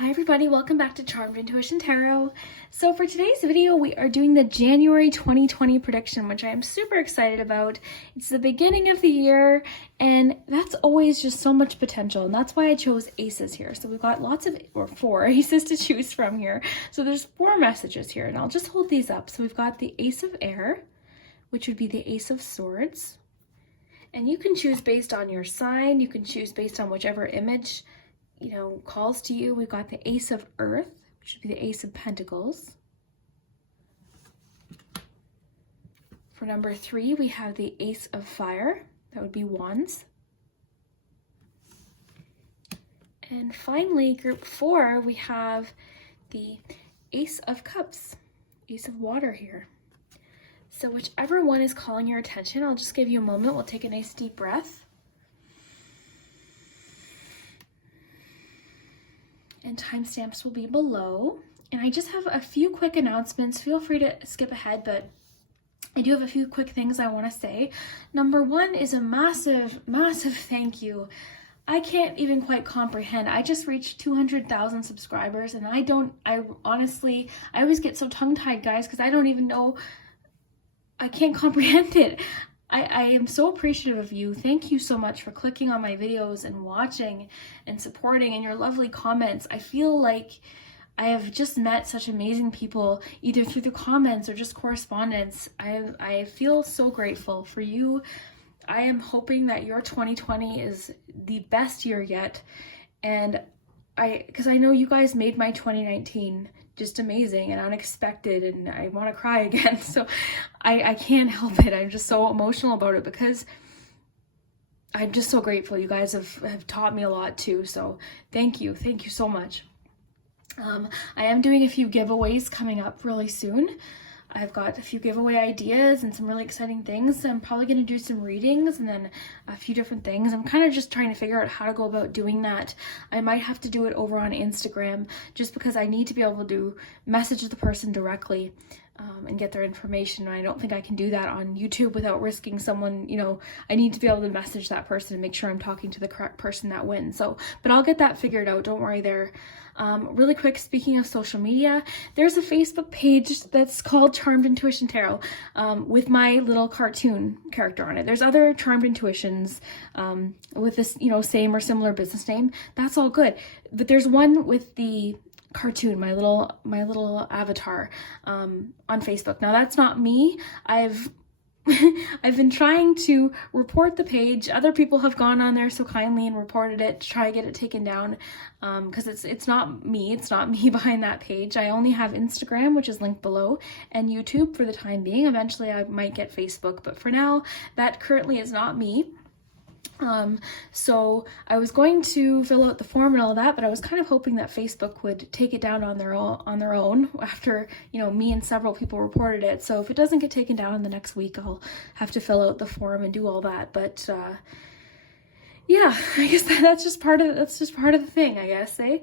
Hi everybody, welcome back to Charmed Intuition Tarot. So for today's video, we are doing the January 2020 prediction, which I am super excited about. It's the beginning of the year, and that's always just so much potential, and that's why I chose aces here. So we've got four aces to choose from here. So there's four messages here, and I'll just hold these up. So we've got the Ace of Air, which would be the Ace of Swords. And you can choose based on your sign, you can choose based on whichever image calls to you. We've got the Ace of Earth, which would be the Ace of Pentacles. For number 3, we have the Ace of Fire. That would be Wands. And finally, group 4, we have the Ace of Cups, Ace of Water here. So whichever one is calling your attention, I'll just give you a moment. We'll take a nice deep breath. And timestamps will be below. And I just have a few quick announcements. Feel free to skip ahead, but I do have a few quick things I want to say. Number 1 is a massive, massive thank you. I can't even quite comprehend. I just reached 200,000 subscribers, and I honestly always get so tongue-tied, guys, because I don't even know, I can't comprehend it. I am so appreciative of you. Thank you so much for clicking on my videos and watching and supporting and your lovely comments. I feel like I have just met such amazing people, either through the comments or just correspondence. I feel so grateful for you. I am hoping that your 2020 is the best year yet. And because I know you guys made my 2019 just amazing and unexpected, and I want to cry again. So I can't help it. I'm just so emotional about it because I'm just so grateful. You guys have taught me a lot too. So thank you so much. I am doing a few giveaways coming up really soon. I've got a few giveaway ideas and some really exciting things. I'm probably going to do some readings and then a few different things. I'm kind of just trying to figure out how to go about doing that. I might have to do it over on Instagram just because I need to be able to message the person directly and get their information. And I don't think I can do that on YouTube without risking someone, I need to be able to message that person and make sure I'm talking to the correct person that wins. So, but I'll get that figured out. Don't worry there. Really quick, speaking of social media, there's a Facebook page that's called Charmed Intuition Tarot with my little cartoon character on it. There's other Charmed Intuitions with this, same or similar business name. That's all good. But there's one with the cartoon, my little avatar on Facebook. Now that's not me. I've been trying to report the page. Other people have gone on there so kindly and reported it to try to get it taken down because it's not me. It's not me behind that page. I only have Instagram, which is linked below, and YouTube for the time being. Eventually I might get Facebook, but for now that currently is not me. So I was going to fill out the form and all that, but I was kind of hoping that Facebook would take it down on their own after, me and several people reported it. So if it doesn't get taken down in the next week, I'll have to fill out the form and do all that. But, yeah, I guess that's just part of the thing, I guess, eh?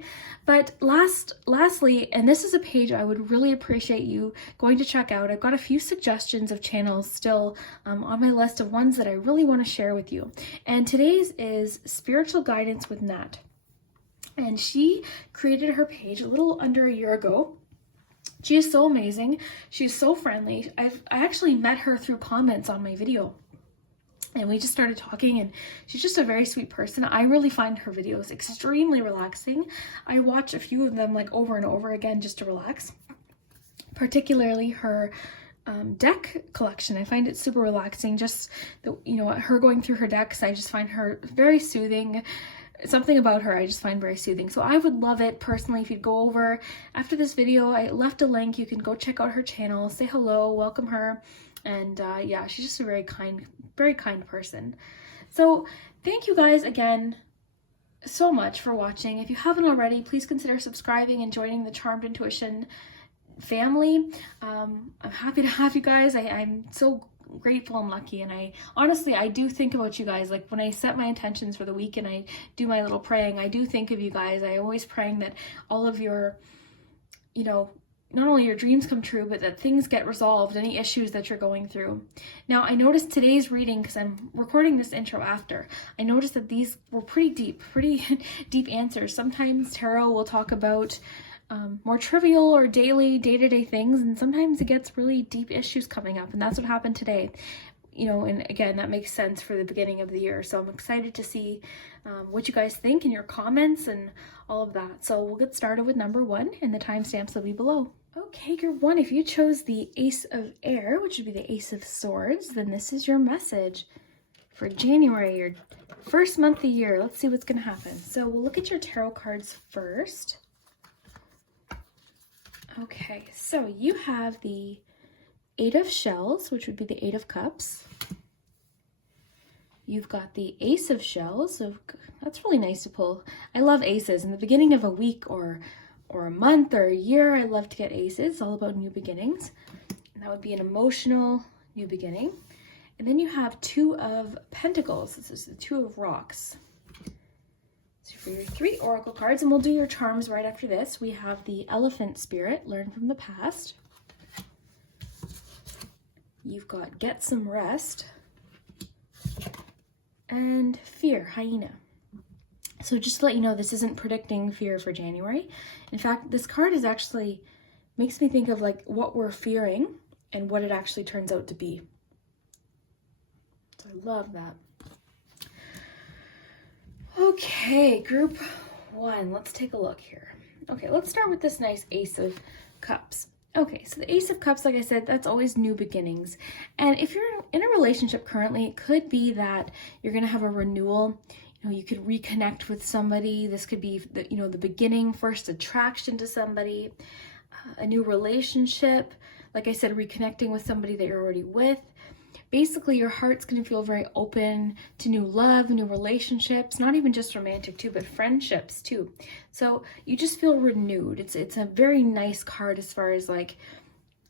But lastly, and this is a page I would really appreciate you going to check out. I've got a few suggestions of channels still on my list of ones that I really want to share with you. And today's is Spiritual Guidance with Nat. And she created her page a little under a year ago. She is so amazing. She's so friendly. I actually met her through comments on my video. And we just started talking, and she's just a very sweet person. I really find her videos extremely relaxing. I watch a few of them like over and over again just to relax. Particularly her deck collection. I find it super relaxing. Just her going through her decks, I just find her very soothing. Something about her I just find very soothing. So I would love it personally if you'd go over after this video. I left a link. You can go check out her channel, say hello, welcome her. And yeah, she's just a very kind person. So thank you guys again so much for watching. If you haven't already, please consider subscribing and joining the Charmed Intuition family. I'm happy to have you guys. I'm so grateful and lucky, and I do think about you guys. Like when I set my intentions for the week and I do my little praying, I do think of you guys. I always praying that all of your not only your dreams come true, but that things get resolved, any issues that you're going through. Now, I noticed today's reading, because I'm recording this intro after, I noticed that these were pretty deep answers. Sometimes tarot will talk about more trivial or day-to-day things, and sometimes it gets really deep issues coming up, and that's what happened today. And again, that makes sense for the beginning of the year. So I'm excited to see what you guys think in your comments and all of that. So we'll get started with number 1, and the timestamps will be below. Okay, group 1, if you chose the Ace of Air, which would be the Ace of Swords, then this is your message for January, your first month of the year. Let's see what's going to happen. So we'll look at your tarot cards first. Okay, so you have the 8 of Shells, which would be the 8 of Cups. You've got the Ace of Shells. That's really nice to pull. I love aces. In the beginning of a week or a month or a year, I love to get aces. It's all about new beginnings. And that would be an emotional new beginning. And then you have 2 of Pentacles. This is the 2 of Rocks. So for your 3 oracle cards, and we'll do your charms right after this, we have the Elephant Spirit, learn from the past. You've got Get Some Rest, and Fear, Hyena. So just to let you know, this isn't predicting fear for January. In fact, this card is actually, makes me think of like what we're fearing and what it actually turns out to be. So I love that. Okay, group 1, let's take a look here. Okay, let's start with this nice Ace of Cups. Okay, so the Ace of Cups, like I said, that's always new beginnings. And if you're in a relationship currently, it could be that you're going to have a renewal. You could reconnect with somebody. This could be the beginning, first attraction to somebody, a new relationship. Like I said, reconnecting with somebody that you're already with. Basically, your heart's going to feel very open to new love, new relationships, not even just romantic too, but friendships too. So you just feel renewed. It's a very nice card as far as like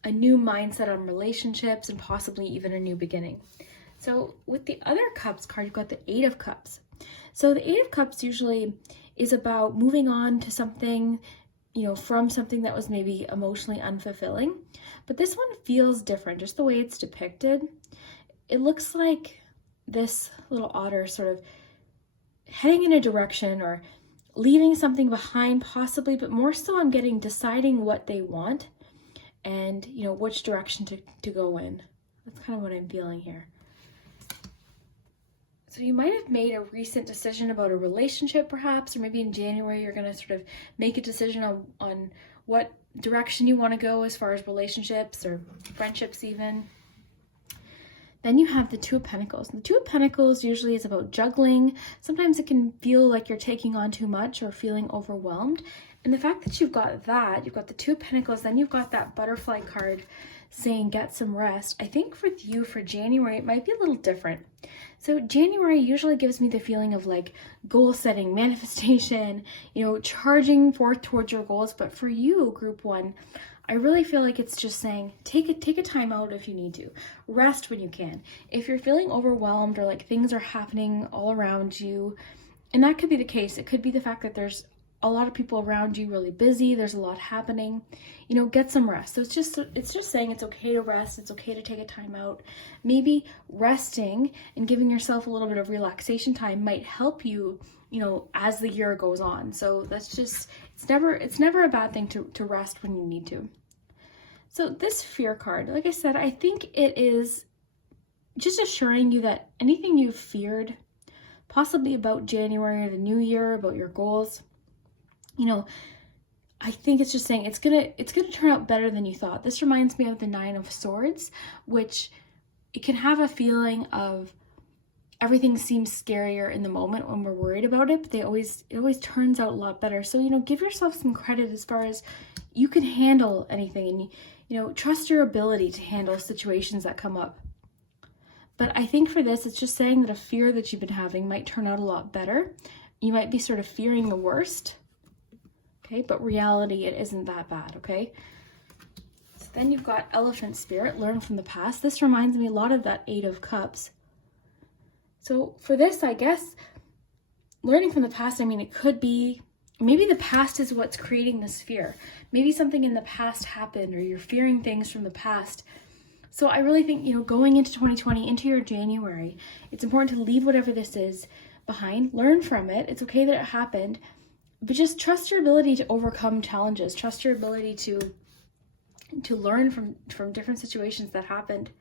a new mindset on relationships and possibly even a new beginning. So with the other Cups card, you've got the 8 of Cups. So the 8 of Cups usually is about moving on to something, from something that was maybe emotionally unfulfilling. But this one feels different, just the way it's depicted. It looks like this little otter sort of heading in a direction or leaving something behind possibly, but more so I'm getting deciding what they want and, which direction to go in. That's kind of what I'm feeling here. So you might have made a recent decision about a relationship perhaps, or maybe in January you're going to sort of make a decision on what direction you want to go as far as relationships or friendships even. Then you have the 2 of Pentacles. The 2 of Pentacles usually is about juggling. Sometimes it can feel like you're taking on too much or feeling overwhelmed. And the fact that you've got the 2 of Pentacles, then you've got that butterfly card saying get some rest. I think for you, for January, it might be a little different. So January usually gives me the feeling of like goal setting, manifestation, charging forth towards your goals. But for you, group 1, I really feel like it's just saying, take a time out if you need to. Rest when you can. If you're feeling overwhelmed or like things are happening all around you, and that could be the case. It could be the fact that there's a lot of people around you really busy. There's a lot happening. Get some rest. So it's just saying it's okay to rest. It's okay to take a time out. Maybe resting and giving yourself a little bit of relaxation time might help you, as the year goes on. So that's just, it's never a bad thing to rest when you need to. So this Fear card, like I said, I think it is just assuring you that anything you've feared, possibly about January or the new year, about your goals, I think it's just saying it's gonna turn out better than you thought. This reminds me of the 9 of Swords, which it can have a feeling of everything seems scarier in the moment when we're worried about it, but it always turns out a lot better. So, give yourself some credit as far as you can handle anything, and trust your ability to handle situations that come up. But I think for this, it's just saying that a fear that you've been having might turn out a lot better. You might be sort of fearing the worst, okay? But reality, it isn't that bad, okay? So then you've got Elephant Spirit, learn from the past. This reminds me a lot of that 8 of Cups. So for this, I guess, learning from the past, it could be maybe the past is what's creating this fear. Maybe something in the past happened, or you're fearing things from the past. So I really think, going into 2020, into your January, it's important to leave whatever this is behind, learn from it. It's okay that it happened, but just trust your ability to overcome challenges. Trust your ability to learn from different situations that happened.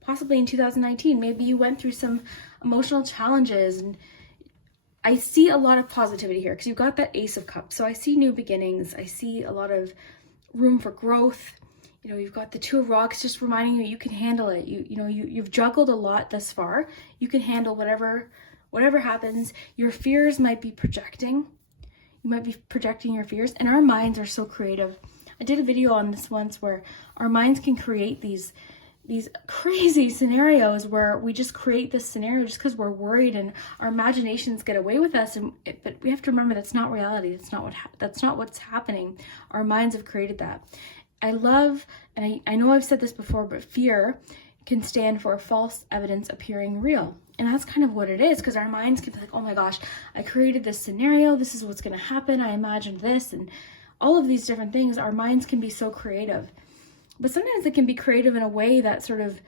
Possibly in 2019, maybe you went through some emotional challenges, and I see a lot of positivity here because you've got that Ace of Cups. So I see new beginnings. I see a lot of room for growth. You've got the Two of Rocks just reminding you can handle it. You've juggled a lot thus far. You can handle whatever happens. Your fears might be projecting. You might be projecting your fears, and our minds are so creative. I did a video on this once where our minds can create these crazy scenarios where we just create this scenario just because we're worried, and our imaginations get away with us. But we have to remember that's not reality. That's not what's happening. Our minds have created that. I love, and I know I've said this before, but fear can stand for false evidence appearing real. And that's kind of what it is, because our minds can be like, oh my gosh, I created this scenario. This is what's going to happen. I imagined this, and all of these different things. Our minds can be so creative. But sometimes it can be creative in a way that sort of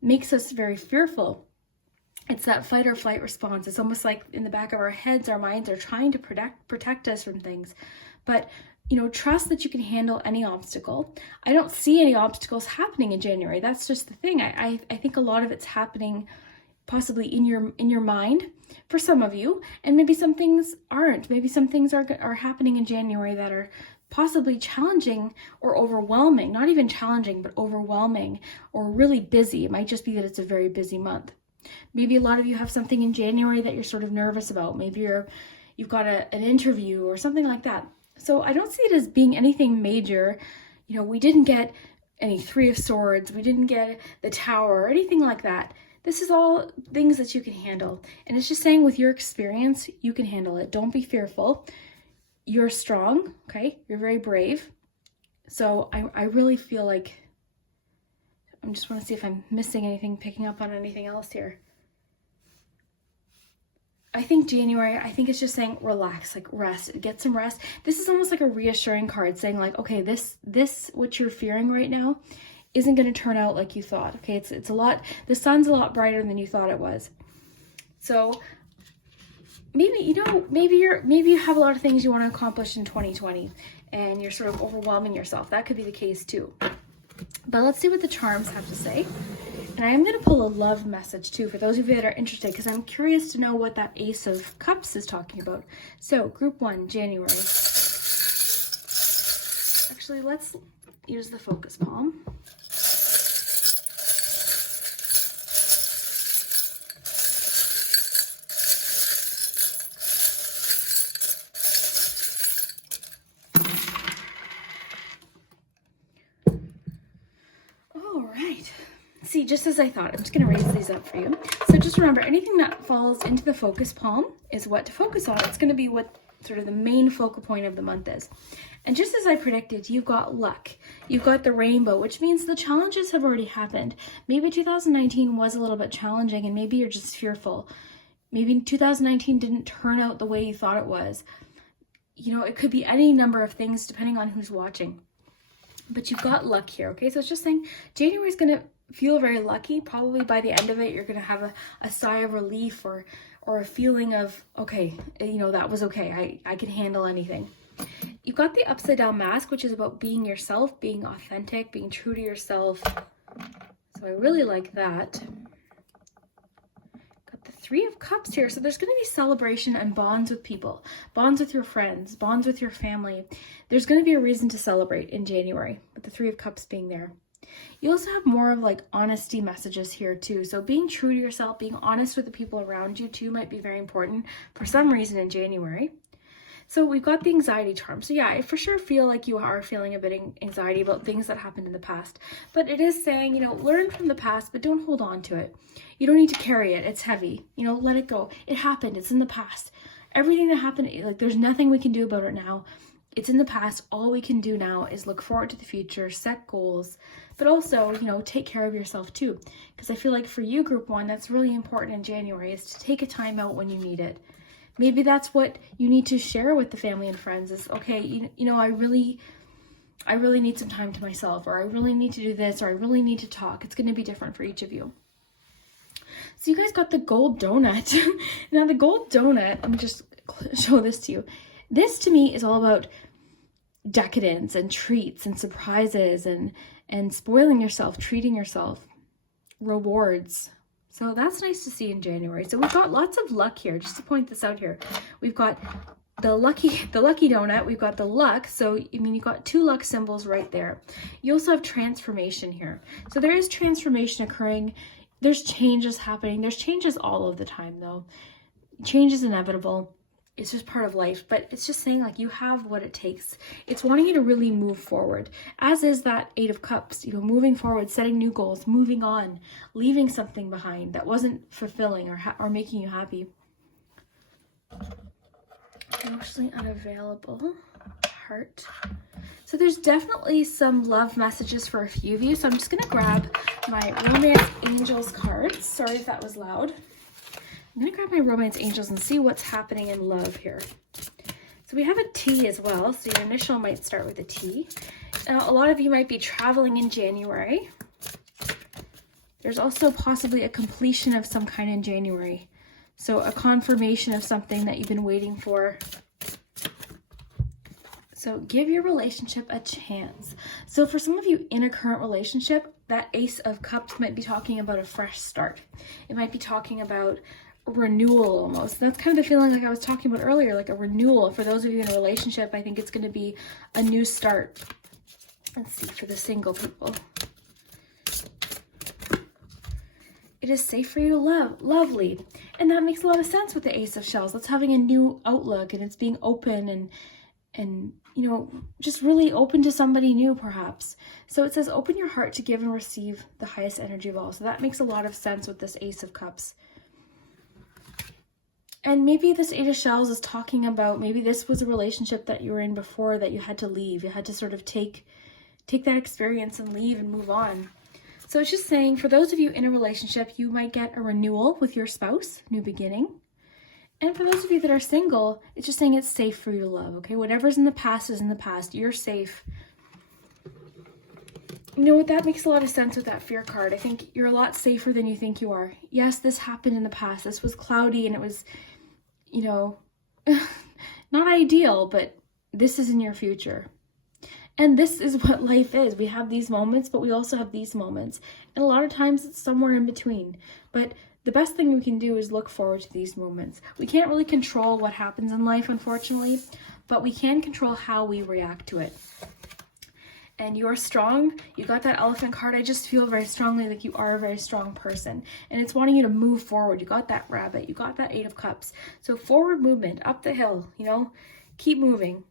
makes us very fearful. It's that fight or flight response. It's almost like in the back of our heads, our minds are trying to protect us from things. But trust that you can handle any obstacle. I don't see any obstacles happening in January. That's just the thing. I think a lot of it's happening possibly in your mind for some of you, and maybe some things aren't. Maybe some things are happening in January that are possibly challenging or overwhelming. Not even challenging, but overwhelming or really busy. It might just be that it's a very busy month. Maybe a lot of you have something in January that you're sort of nervous about. Maybe you've got an interview or something like that. So I don't see it as being anything major. We didn't get any Three of Swords. We didn't get the Tower or anything like that. This is all things that you can handle. And it's just saying with your experience, you can handle it. Don't be fearful. You're strong, okay? You're very brave. So I really feel like, I just want to see if I'm missing anything, picking up on anything else here. I think January, it's just saying relax, like rest, get some rest. This is almost like a reassuring card saying like, okay, this what you're fearing right now isn't going to turn out like you thought. Okay, it's a lot, the sun's a lot brighter than you thought it was. So maybe you have a lot of things you want to accomplish in 2020 and you're sort of overwhelming yourself. That could be the case too. But let's see what the charms have to say. And I am going to pull a love message too for those of you that are interested, because I'm curious to know what that Ace of Cups is talking about. So group 1, January. Actually, let's use the focus palm. See, just as I thought, I'm just going to raise these up for you. So just remember, anything that falls into the focus palm is what to focus on. It's going to be what sort of the main focal point of the month is. And just as I predicted, you've got luck. You've got the rainbow, which means the challenges have already happened. Maybe 2019 was a little bit challenging and maybe you're just fearful. Maybe 2019 didn't turn out the way you thought it was. It could be any number of things depending on who's watching. But you've got luck here, okay? So it's just saying January is going to feel very lucky. Probably by the end of it, you're going to have a sigh of relief or a feeling of, okay, that was okay. I can handle anything. You've got the upside down mask, which is about being yourself, being authentic, being true to yourself. So I really like that. Got the Three of Cups here. So there's going to be celebration and bonds with people, bonds with your friends, bonds with your family. There's going to be a reason to celebrate in January with the Three of Cups being there. You also have more of like honesty messages here too. So being true to yourself, being honest with the people around you too might be very important for some reason in January. So we've got the anxiety charm. So yeah, I for sure feel like you are feeling a bit of anxiety about things that happened in the past. But it is saying, learn from the past, but don't hold on to it. You don't need to carry it. It's heavy. Let it go. It happened. It's in the past. Everything that happened, like there's nothing we can do about it now. It's in the past. All we can do now is look forward to the future, set goals, but also, take care of yourself too. Because I feel like for you, group 1, that's really important in January, is to take a time out when you need it. Maybe that's what you need to share with the family and friends is, okay, you know, I really need some time to myself, or I really need to do this, or I really need to talk. It's going to be different for each of you. So you guys got the gold donut. Now the gold donut, let me just show this to you. This to me is all about decadence and treats and surprises and spoiling yourself, treating yourself, rewards. So that's nice to see in January. So we've got lots of luck here. Just to point this out here, we've got the lucky donut, we've got the luck. So I mean, you've got 2 luck symbols right there. You also have transformation here. So there is transformation occurring. There's changes happening. There's changes all of the time though. Change is inevitable. It's just part of life, but it's just saying like you have what it takes. It's wanting you to really move forward, as is that 8 of Cups, you know, moving forward, setting new goals, moving on, leaving something behind that wasn't fulfilling or making you happy. Emotionally unavailable, heart. So there's definitely some love messages for a few of you. So I'm just gonna grab my Romance Angels cards. Sorry if that was loud. I'm going to grab my Romance Angels and see what's happening in love here. So we have a T as well. So your initial might start with a T. Now, a lot of you might be traveling in January. There's also possibly a completion of some kind in January. So a confirmation of something that you've been waiting for. So give your relationship a chance. So for some of you in a current relationship, that Ace of Cups might be talking about a fresh start. It might be talking about renewal almost. That's kind of the feeling like I was talking about earlier, like a renewal. For those of you in a relationship, I think it's going to be a new start. Let's see, for the single people. It is safe for you to love. Lovely. And that makes a lot of sense with the Ace of Shells. That's having a new outlook, and it's being open and you know, just really open to somebody new perhaps. So it says open your heart to give and receive the highest energy of all. So that makes a lot of sense with this Ace of Cups. And maybe this 8 of Shells is talking about, maybe this was a relationship that you were in before that you had to leave. You had to sort of take that experience and leave and move on. So it's just saying, for those of you in a relationship, you might get a renewal with your spouse, new beginning. And for those of you that are single, it's just saying it's safe for you to love, okay? Whatever's in the past is in the past. You're safe. You know what? That makes a lot of sense with that Fear card. I think you're a lot safer than you think you are. Yes, this happened in the past. This was cloudy and it was, you know, not ideal, but this is in your future. And this is what life is. We have these moments, but we also have these moments. And a lot of times it's somewhere in between. But the best thing we can do is look forward to these moments. We can't really control what happens in life, unfortunately, but we can control how we react to it. And you're strong. You got that Elephant card. I just feel very strongly like you are a very strong person. And it's wanting you to move forward. You got that Rabbit. You got that 8 of Cups. So forward movement, up the hill, you know, keep moving.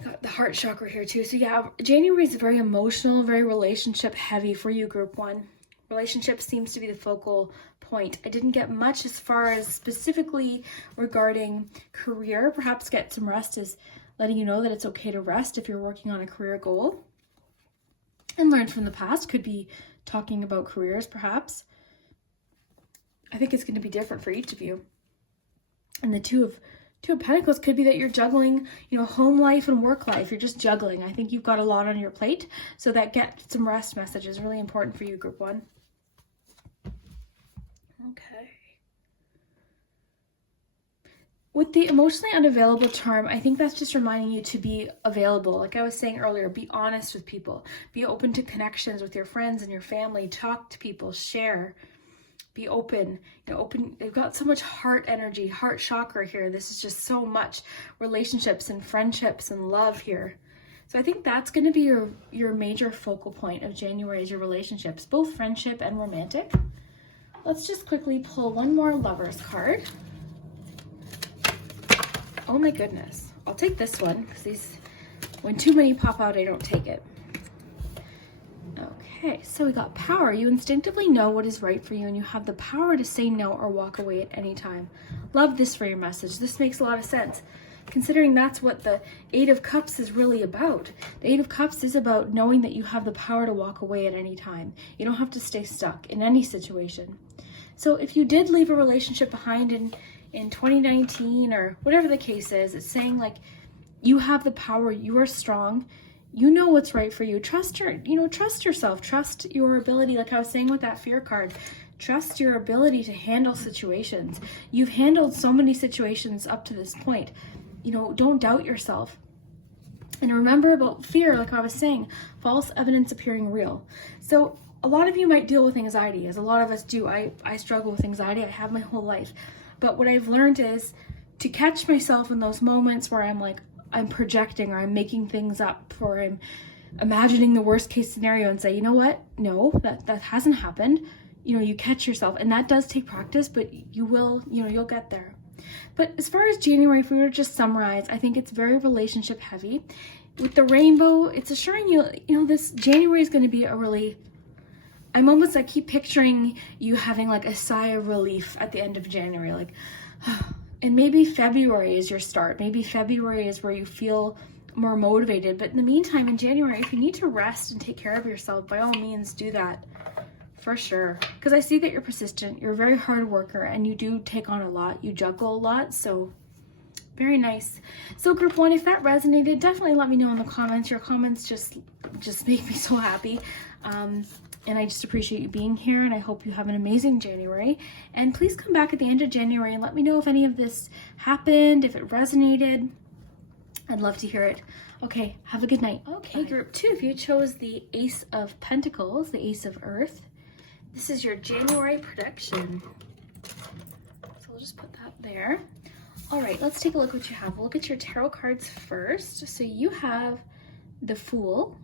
You got the heart chakra here too. So yeah, January is very emotional, very relationship heavy for you, Group 1. Relationship seems to be the focal point. I didn't get much as far as specifically regarding career. Perhaps get some rest is letting you know that it's okay to rest if you're working on a career goal. And learn from the past could be talking about careers, perhaps. I think it's going to be different for each of you. And the Two of Pentacles could be that you're juggling, you know, home life and work life. You're just juggling. I think you've got a lot on your plate. So that get some rest message is really important for you, Group 1. Okay. With the emotionally unavailable charm, I think that's just reminding you to be available. Like I was saying earlier, be honest with people. Be open to connections with your friends and your family. Talk to people. Share. Be open. You know, open. They've got so much heart energy, heart chakra here. This is just so much relationships and friendships and love here. So I think that's going to be your major focal point of January is your relationships, both friendship and romantic. Let's just quickly pull one more Lovers card. Oh my goodness. I'll take this one because when too many pop out, I don't take it. Okay, so we got power. You instinctively know what is right for you and you have the power to say no or walk away at any time. Love this for your message. This makes a lot of sense, considering that's what the 8 of Cups is really about. The 8 of Cups is about knowing that you have the power to walk away at any time. You don't have to stay stuck in any situation. So if you did leave a relationship behind in in 2019 or whatever the case is. It's saying like, you have the power, you are strong, you know what's right for you. Trust yourself, trust your ability. Like I was saying with that fear card, trust your ability to handle situations. You've handled so many situations up to this point. Don't doubt yourself. And remember about fear, like I was saying, false evidence appearing real. So a lot of you might deal with anxiety, as a lot of us do. I struggle with anxiety. I have my whole life. But what I've learned is to catch myself in those moments where I'm projecting, or I'm making things up, or I'm imagining the worst case scenario, and say, you know what? No, that hasn't happened. You catch yourself, and that does take practice, but you'll get there. But as far as January, if we were to just summarize, I think it's very relationship heavy. With the rainbow, it's assuring you, this January is going to be I keep picturing you having like a sigh of relief at the end of January, like, and maybe February is your start. Maybe February is where you feel more motivated. But in the meantime, in January, if you need to rest and take care of yourself, by all means do that. For sure. Because I see that you're persistent, you're a very hard worker, and you do take on a lot. You juggle a lot, so very nice. So group 1, if that resonated, definitely let me know in the comments. Your comments just make me so happy. And I just appreciate you being here, and I hope you have an amazing January. And please come back at the end of January and let me know if any of this happened, if it resonated. I'd love to hear it. Okay, have a good night. Okay, bye. Group 2, if you chose the Ace of Pentacles, the Ace of Earth, this is your January prediction. So we'll just put that there. All right, let's take a look what you have. We'll look at your tarot cards first. So you have the Fool.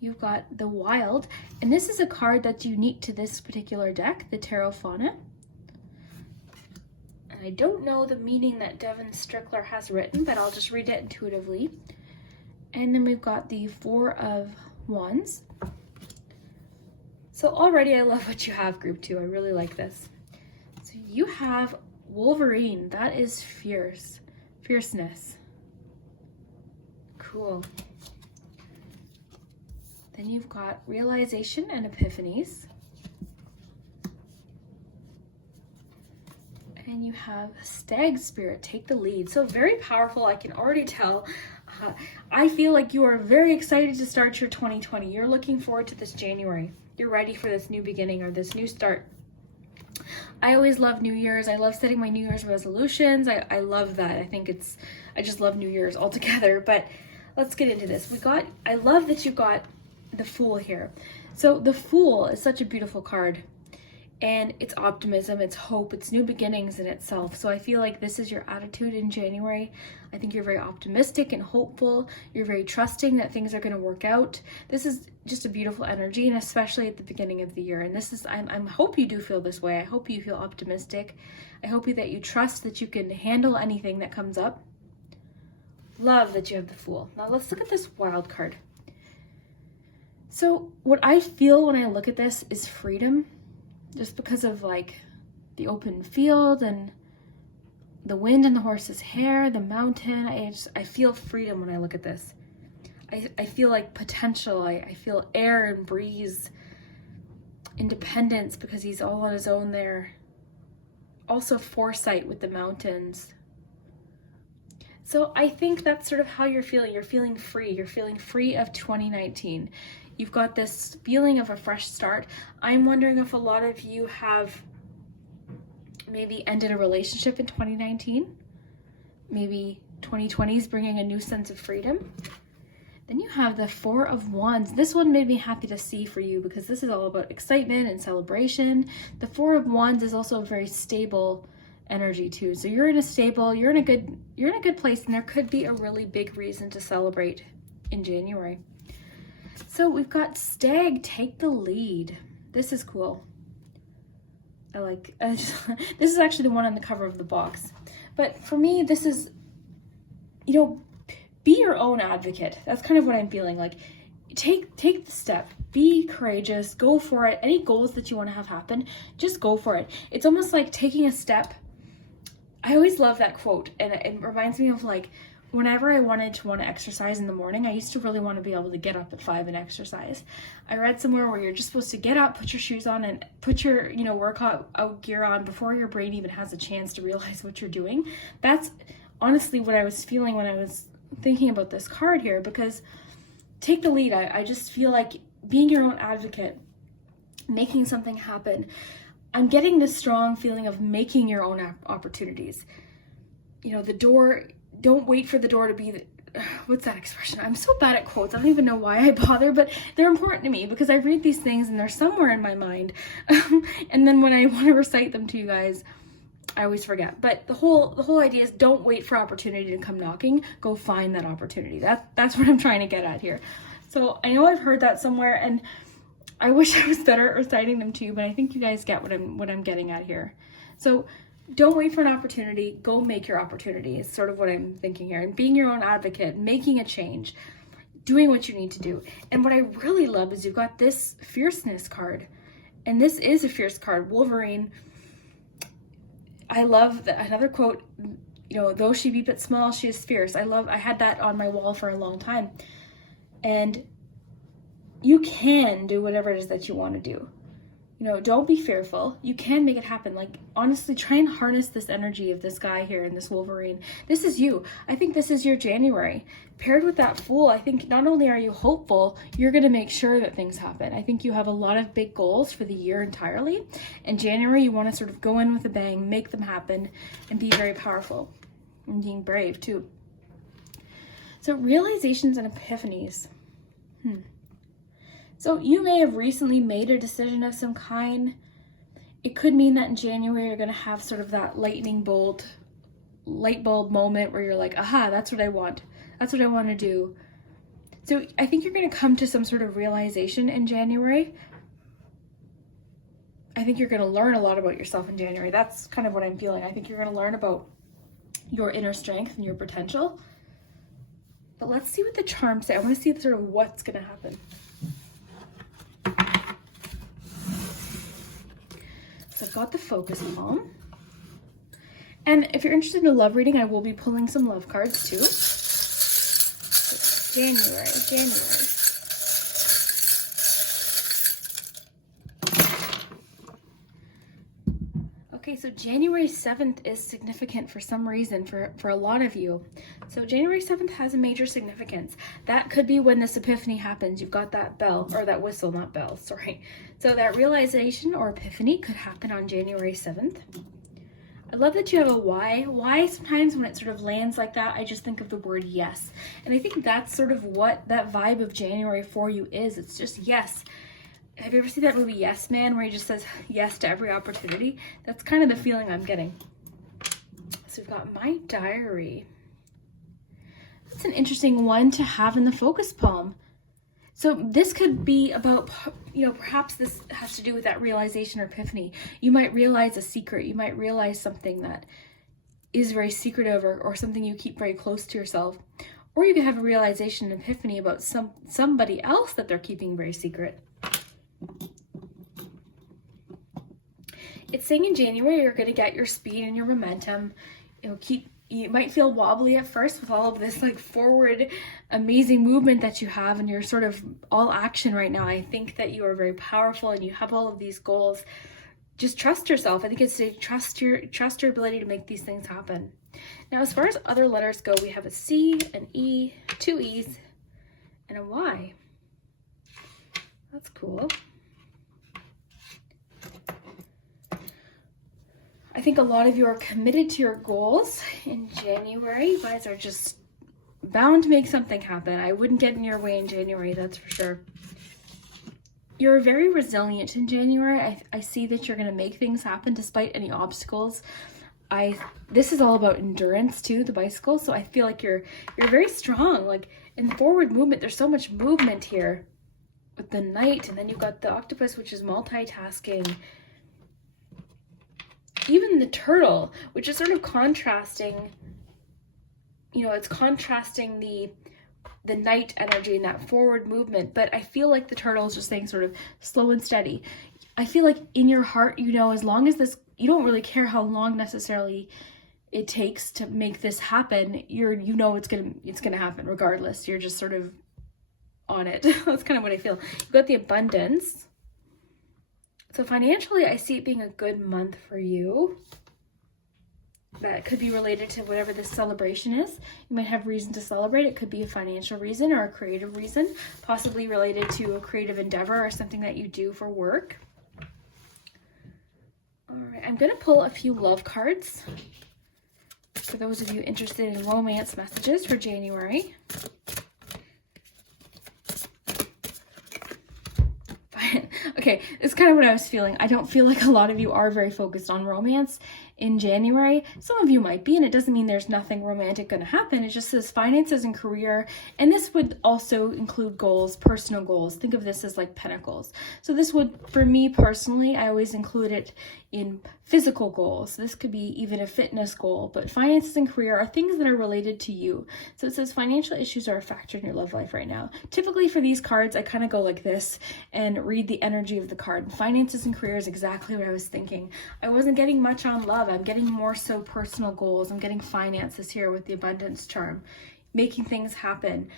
You've got the Wild. And this is a card that's unique to this particular deck, the Tarot Fauna. And I don't know the meaning that Devin Strickler has written, but I'll just read it intuitively. And then we've got the Four of Wands. So already I love what you have, group 2. I really like this. So you have Wolverine. That is fierceness. Cool. Then you've got Realization and Epiphanies. And you have Stag Spirit, take the lead. So very powerful, I can already tell. I feel like you are very excited to start your 2020. You're looking forward to this January. You're ready for this new beginning or this new start. I always love New Year's. I love setting my New Year's resolutions. I love that. I just love New Year's altogether. But let's get into this. I love that you got the Fool here. So the Fool is such a beautiful card. And it's optimism, it's hope, it's new beginnings in itself. So I feel like this is your attitude in January. I think you're very optimistic and hopeful. You're very trusting that things are going to work out. This is just a beautiful energy, and especially at the beginning of the year. And this is, I hope you do feel this way. I hope you feel optimistic. I hope that you trust that you can handle anything that comes up. Love that you have the Fool. Now let's look at this Wild card. So what I feel when I look at this is freedom. Just because of like the open field and the wind in the horse's hair, the mountain, I feel freedom when I look at this. I feel like potential. I feel air and breeze, independence because he's all on his own there. Also foresight with the mountains. So I think that's sort of how you're feeling. You're feeling free. You're feeling free of 2019. You've got this feeling of a fresh start. I'm wondering if a lot of you have maybe ended a relationship in 2019. Maybe 2020 is bringing a new sense of freedom. Then you have the Four of Wands. This one made me happy to see for you because this is all about excitement and celebration. The Four of Wands is also a very stable energy too. So you're in a good place, and there could be a really big reason to celebrate in January. So we've got Stag, take the lead. This is cool. This is actually the one on the cover of the box. But for me, this is, be your own advocate. That's kind of what I'm feeling. Like, take the step. Be courageous. Go for it. Any goals that you want to have happen, just go for it. It's almost like taking a step. I always love that quote, and it reminds me of like whenever I wanted to exercise in the morning, I used to really want to be able to get up at 5 and exercise. I read somewhere where you're just supposed to get up, put your shoes on, and put your, workout gear on before your brain even has a chance to realize what you're doing. That's honestly what I was feeling when I was thinking about this card here, because take the lead. I just feel like being your own advocate, making something happen. I'm getting this strong feeling of making your own opportunities. The door, don't wait for the door to be what's that expression? I'm so bad at quotes. I don't even know why I bother, but they're important to me because I read these things and they're somewhere in my mind. And then when I want to recite them to you guys, I always forget. But the whole idea is don't wait for opportunity to come knocking. Go find that opportunity. That's what I'm trying to get at here. So I know I've heard that somewhere, and I wish I was better at reciting them to you, but I think you guys get what I'm getting at here. So don't wait for an opportunity. Go make your opportunity is sort of what I'm thinking here. And being your own advocate, making a change, doing what you need to do. And what I really love is you've got this fierceness card. And this is a fierce card. Wolverine. I love another quote, though she be but small, she is fierce. I had that on my wall for a long time. And you can do whatever it is that you want to do. Don't be fearful. You can make it happen. Like, honestly, try and harness this energy of this guy here and this Wolverine. This is you. I think this is your January. Paired with that Fool, I think not only are you hopeful, you're going to make sure that things happen. I think you have a lot of big goals for the year entirely. And January, you want to sort of go in with a bang, make them happen, and be very powerful. And being brave, too. So, realizations and epiphanies. So you may have recently made a decision of some kind. It could mean that in January you're going to have sort of that light bulb moment where you're like, aha, that's what I want. That's what I want to do. So I think you're going to come to some sort of realization in January. I think you're going to learn a lot about yourself in January. That's kind of what I'm feeling. I think you're going to learn about your inner strength and your potential. But let's see what the charms say. I want to see sort of what's going to happen. So I've got the focus palm. And if you're interested in a love reading, I will be pulling some love cards too. So January. Okay, so January 7th is significant for some reason for a lot of you. So January 7th has a major significance. That could be when this epiphany happens. You've got that bell, or that whistle, not bell, sorry. So that realization or epiphany could happen on January 7th. I love that you have a why. Why sometimes when it sort of lands like that, I just think of the word yes. And I think that's sort of what that vibe of January for you is. It's just yes. Have you ever seen that movie Yes Man, where he just says yes to every opportunity? That's kind of the feeling I'm getting. So we've got my diary. That's an interesting one to have in the focus palm. So this could be about, perhaps this has to do with that realization or epiphany. You might realize a secret. You might realize something that is very secretive or something you keep very close to yourself. Or you could have a realization and epiphany about somebody else that they're keeping very secret. It's saying in January you're going to get your speed and your momentum. You might feel wobbly at first with all of this like forward amazing movement that you have, and you're sort of all action right now. I think that you are very powerful and you have all of these goals. Just trust yourself. I think it's to trust your ability to make these things happen. Now, as far as other letters go, we have a C, an E, 2 E's, and a Y. That's cool. I think a lot of you are committed to your goals in January. You guys are just bound to make something happen. I wouldn't get in your way in January, that's for sure. You're very resilient in January. I see that you're going to make things happen despite any obstacles. This is all about endurance too, the bicycle. So I feel like you're very strong. Like in forward movement, there's so much movement here with the knight, and then you've got the octopus, which is multitasking. Even the turtle, which is sort of contrasting, it's contrasting the night energy and that forward movement, but I feel like the turtle is just saying sort of slow and steady. I feel like in your heart, as long as this, you don't really care how long necessarily it takes to make this happen, you know it's gonna happen regardless. You're just sort of on it. That's kind of what I feel. You've got the abundance. So financially, I see it being a good month for you. That could be related to whatever this celebration is. You might have reason to celebrate. It could be a financial reason or a creative reason, possibly related to a creative endeavor or something that you do for work. All right, I'm going to pull a few love cards for those of you interested in romance messages for January. Okay, it's kind of what I was feeling. I don't feel like a lot of you are very focused on romance in January. Some of you might be, and it doesn't mean there's nothing romantic going to happen. It just says finances and career, and this would also include goals, personal goals. Think of this as like pentacles. So this would, for me personally, I always include it in physical goals. This could be even a fitness goal, but finances and career are things that are related to you. So it says financial issues are a factor in your love life right now. Typically for these cards, I kind of go like this and read the energy of the card. Finances and career is exactly what I was thinking. I wasn't getting much on love. I'm getting more so personal goals. I'm getting finances here with the abundance charm, making things happen,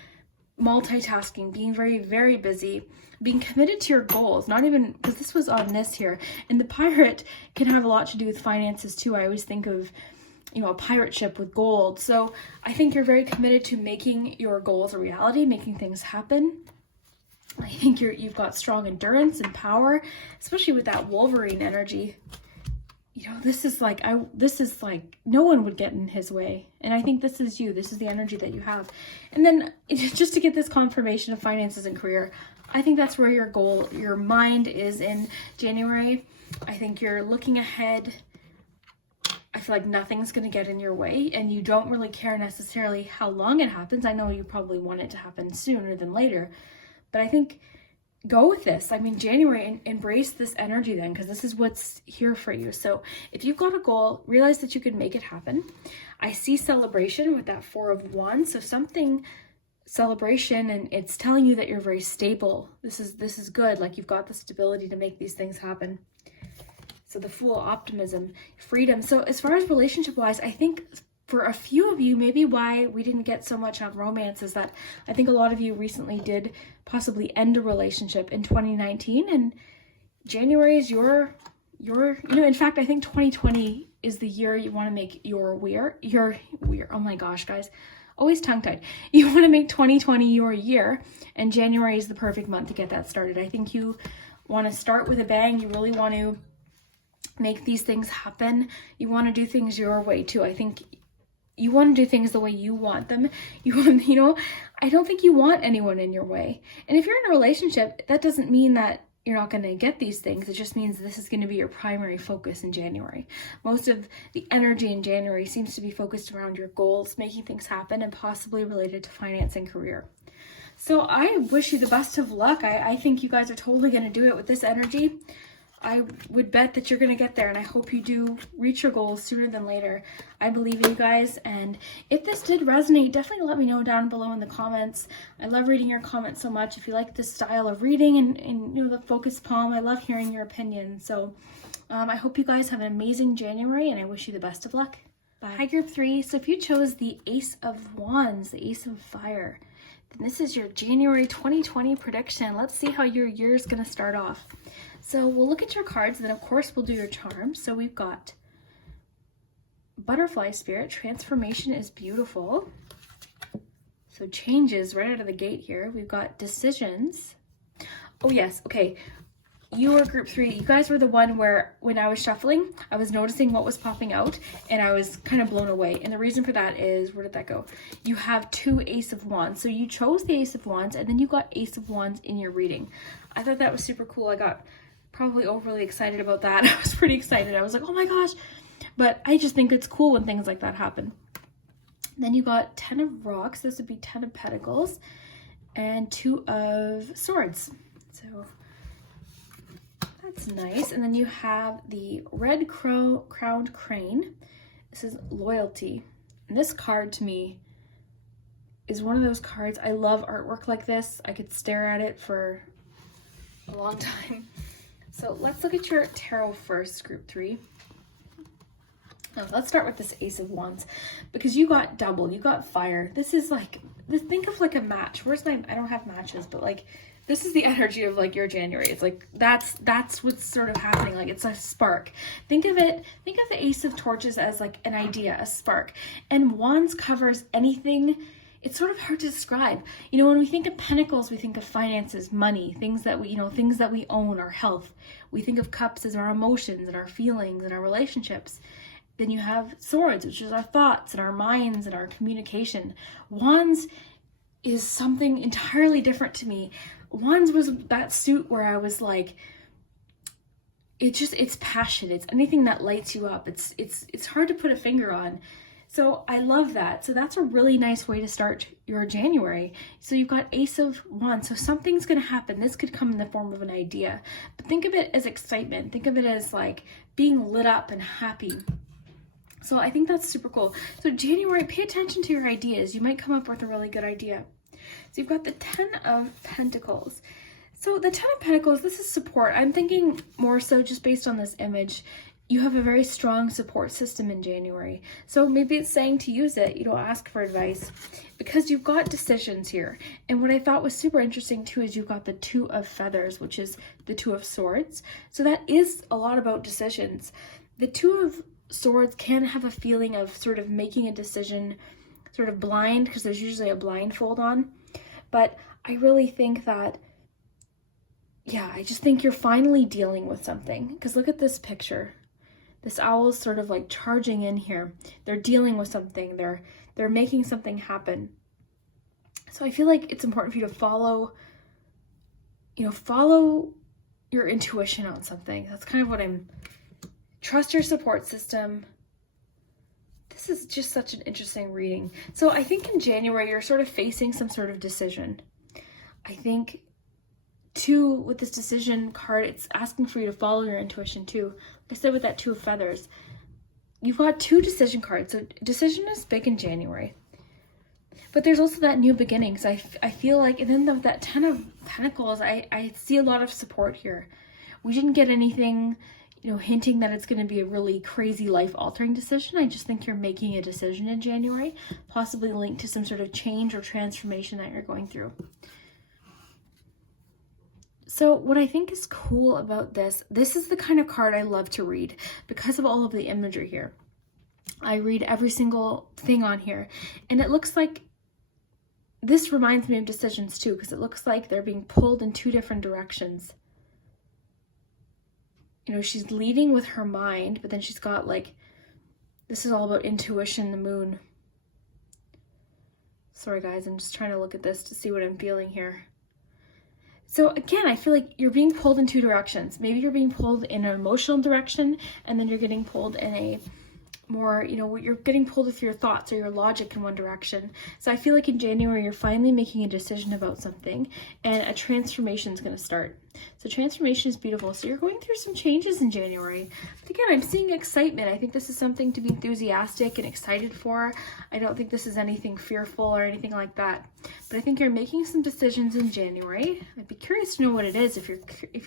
multitasking, being very, very busy, being committed to your goals, not even, because this was on this here, and the pirate can have a lot to do with finances too. I always think of, you know, a pirate ship with gold. So I think you're very committed to making your goals a reality, making things happen. I think you've got strong endurance and power, especially with that Wolverine energy. You know, this is like no one would get in his way. And I think this is you. This is the energy that you have. And then just to get this confirmation of finances and career, I think that's where your mind is in January. I think you're looking ahead. I feel like nothing's going to get in your way, and you don't really care necessarily how long it happens. I know you probably want it to happen sooner than later, but I think go with this. I mean, January, embrace this energy then, because this is what's here for you. So if you've got a goal, realize that you can make it happen. I see celebration with that Four of Wands. So something celebration, and it's telling you that you're very stable. This is good. Like you've got the stability to make these things happen. So the Fool, optimism, freedom. So as far as relationship wise, I think for a few of you, maybe why we didn't get so much on romance is that I think a lot of you recently did possibly end a relationship in 2019, and January is your in fact, I think 2020 is the year you want to make your oh my gosh, guys, always tongue-tied. You want to make 2020 your year, and January is the perfect month to get that started. I think you want to start with a bang. You really want to make these things happen. You want to do things your way too. I think you want to do things the way you want them. I don't think you want anyone in your way. And if you're in a relationship, that doesn't mean that you're not going to get these things. It just means this is going to be your primary focus in January. Most of the energy in January seems to be focused around your goals, making things happen, and possibly related to finance and career. So I wish you the best of luck. I think you guys are totally going to do it with this energy. I would bet that you're going to get there, and I hope you do reach your goals sooner than later. I believe in you guys, and if this did resonate, definitely let me know down below in the comments. I love reading your comments so much. If you like this style of reading and the focus palm, I love hearing your opinion. So I hope you guys have an amazing January, and I wish you the best of luck. Bye. Hi, Group 3. So if you chose the Ace of Wands, the Ace of Fire, then this is your January 2020 prediction. Let's see how your year is going to start off. So we'll look at your cards, and then of course we'll do your charms. So we've got Butterfly Spirit, transformation is beautiful. So changes right out of the gate here. We've got decisions. Oh yes, okay. You were Group 3. You guys were the one where when I was shuffling, I was noticing what was popping out, and I was kind of blown away. And the reason for that is, where did that go? You have 2 Ace of Wands. So you chose the Ace of Wands, and then you got Ace of Wands in your reading. I thought that was super cool. I got probably overly excited about that. I was pretty excited. I was like, oh my gosh. But I just think it's cool when things like that happen. Then you got 10 of Rocks. This would be 10 of Pentacles and 2 of Swords. So that's nice. And then you have the Red Crowned Crane. This is loyalty. And this card to me is one of those cards. I love artwork like this. I could stare at it for a long time. So let's look at your tarot first, Group 3. Let's start with this Ace of Wands, because you got double, you got fire. This is like, think of like a match. I don't have matches, but like, this is the energy of like your January. It's like, that's what's sort of happening. Like, it's a spark. Think of the Ace of Torches as like an idea, a spark. And Wands covers anything. It's sort of hard to describe. You know, when we think of Pentacles, we think of finances, money, things that we own, our health. We think of Cups as our emotions and our feelings and our relationships. Then you have Swords, which is our thoughts and our minds and our communication. Wands is something entirely different to me. Wands was that suit where I was like, it's passion. It's anything that lights you up. It's hard to put a finger on. So I love that. So that's a really nice way to start your January. So you've got Ace of Wands. So something's going to happen. This could come in the form of an idea. But think of it as excitement. Think of it as like being lit up and happy. So I think that's super cool. So January, pay attention to your ideas. You might come up with a really good idea. So you've got the 10 of Pentacles. So the 10 of Pentacles, this is support. I'm thinking more so just based on this image. You have a very strong support system in January. So maybe it's saying to use it, ask for advice, because you've got decisions here. And what I thought was super interesting too is you've got the 2 of Feathers, which is the 2 of Swords. So that is a lot about decisions. The 2 of Swords can have a feeling of sort of making a decision sort of blind, because there's usually a blindfold on. But I really think that, I just think you're finally dealing with something. Because look at this picture. This owl is sort of like charging in here. They're dealing with something. They're making something happen. So I feel like it's important for you to follow your intuition on something. That's kind of what trust your support system. This is just such an interesting reading. So I think in January, you're sort of facing some sort of decision. I think too, with this decision card, it's asking for you to follow your intuition too. Like I said, with that 2 of Feathers, you've got 2 decision cards. So decision is big in January. But there's also that new beginning. So I feel like, and then that 10 of Pentacles, I see a lot of support here. We didn't get anything, hinting that it's going to be a really crazy life-altering decision. I just think you're making a decision in January, possibly linked to some sort of change or transformation that you're going through. So what I think is cool about this is the kind of card I love to read because of all of the imagery here. I read every single thing on here, and it looks like this reminds me of decisions too, because it looks like they're being pulled in 2 different directions. She's leading with her mind, but then she's got like, this is all about intuition, the moon. Sorry guys, I'm just trying to look at this to see what I'm feeling here. So again, I feel like you're being pulled in 2 directions. Maybe you're being pulled in an emotional direction, and then you're getting pulled in a more, you're getting pulled with your thoughts or your logic in one direction. So I feel like in January, you're finally making a decision about something, and a transformation is going to start. So transformation is beautiful. So you're going through some changes in January. But again, I'm seeing excitement. I think this is something to be enthusiastic and excited for. I don't think this is anything fearful or anything like that. But I think you're making some decisions in January. I'd be curious to know what it is if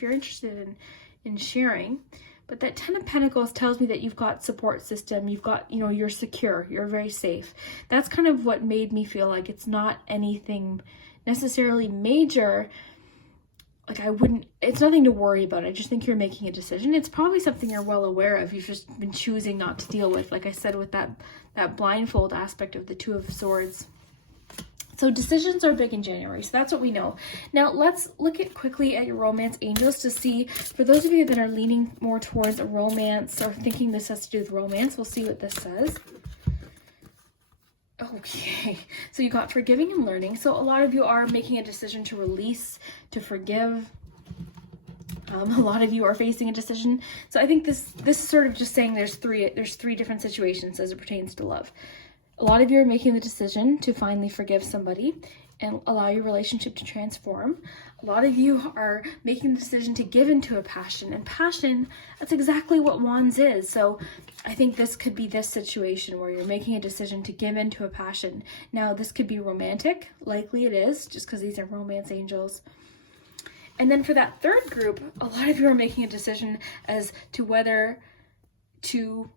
you're interested in sharing. But that 10 of Pentacles tells me that you've got support system. You've got, you're secure. You're very safe. That's kind of what made me feel like it's not anything necessarily major. Like it's nothing to worry about. I just think you're making a decision. It's probably something you're well aware of. You've just been choosing not to deal with, like I said, with that blindfold aspect of the 2 of Swords. So decisions are big in January. So that's what we know. Now let's look quickly at your romance angels to see, for those of you that are leaning more towards a romance or thinking this has to do with romance, we'll see what this says. Okay, so you got forgiving and learning. So a lot of you are making a decision to release, to forgive. A lot of you are facing a decision. So I think this is sort of just saying there's three different situations as it pertains to love. A lot of you are making the decision to finally forgive somebody and allow your relationship to transform. A lot of you are making the decision to give into a passion, and passion, that's exactly what Wands is. So I think this could be this situation where you're making a decision to give into a passion. Now this could be romantic, likely it is, just because these are romance angels. And then for that third group, a lot of you are making a decision as to whether to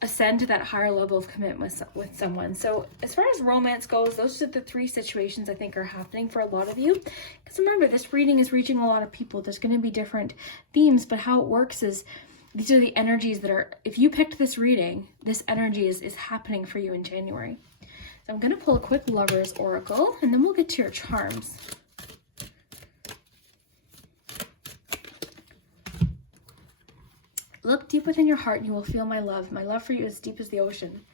ascend to that higher level of commitment with someone. So as far as romance goes, those are the 3 situations I think are happening for a lot of you. Because remember, this reading is reaching a lot of people. There's going to be different themes, but how it works is these are the energies that are, if you picked this reading, this energy is happening for you in January. So I'm going to pull a quick Lover's Oracle, and then we'll get to your charms. Look deep within your heart and you will feel my love. My love for you is deep as the ocean.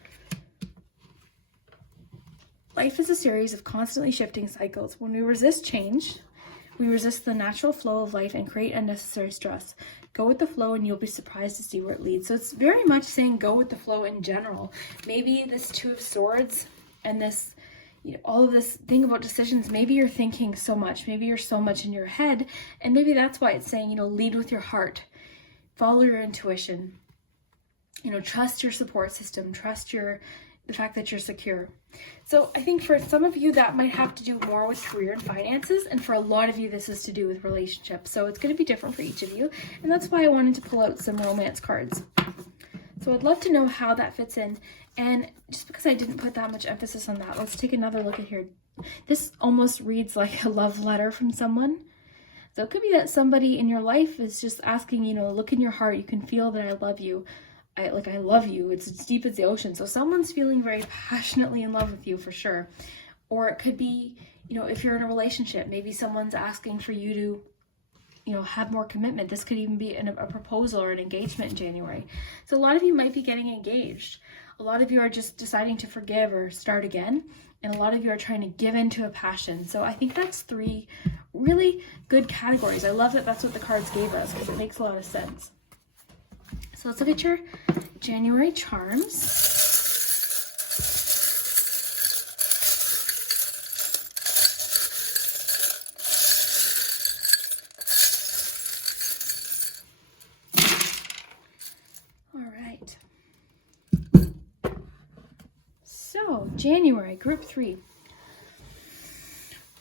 Life is a series of constantly shifting cycles. When we resist change, we resist the natural flow of life and create unnecessary stress. Go with the flow and you'll be surprised to see where it leads. So it's very much saying go with the flow in general. Maybe this 2 of Swords and this, all of this thing about decisions, maybe you're thinking so much. Maybe you're so much in your head. And maybe that's why it's saying, lead with your heart. Follow your intuition, trust your support system, trust the fact that you're secure. So I think for some of you that might have to do more with career and finances, and for a lot of you this is to do with relationships. So it's going to be different for each of you, and that's why I wanted to pull out some romance cards. So I'd love to know how that fits in, and just because I didn't put that much emphasis on that, let's take another look at here. This almost reads like a love letter from someone. So it could be that somebody in your life is just asking, look in your heart. You can feel that I love you. I love you. It's as deep as the ocean. So someone's feeling very passionately in love with you for sure. Or it could be, if you're in a relationship, maybe someone's asking for you to, have more commitment. This could even be a proposal or an engagement in January. So a lot of you might be getting engaged. A lot of you are just deciding to forgive or start again. And a lot of you are trying to give into a passion. So I think that's 3 really good categories. I love that that's what the cards gave us because it makes a lot of sense. So let's look at your January charms. All right. So January, group 3.